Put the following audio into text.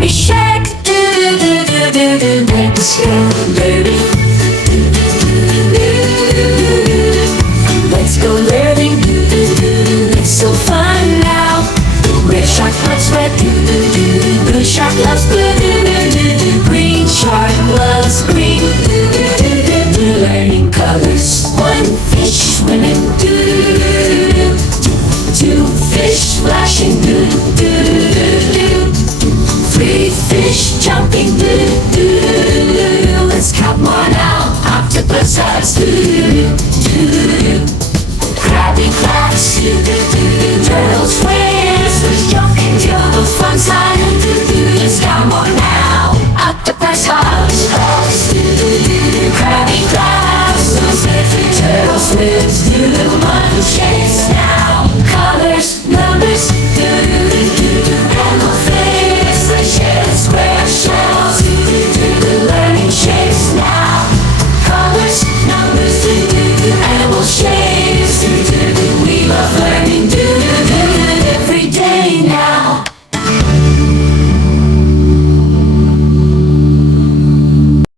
baby shark. Do do do do do do. Let's go, baby. Do do do do do. Let's go learning. Do do do do. It's so fun now. Red shark loves red. Do do do. Blue shark loves blue.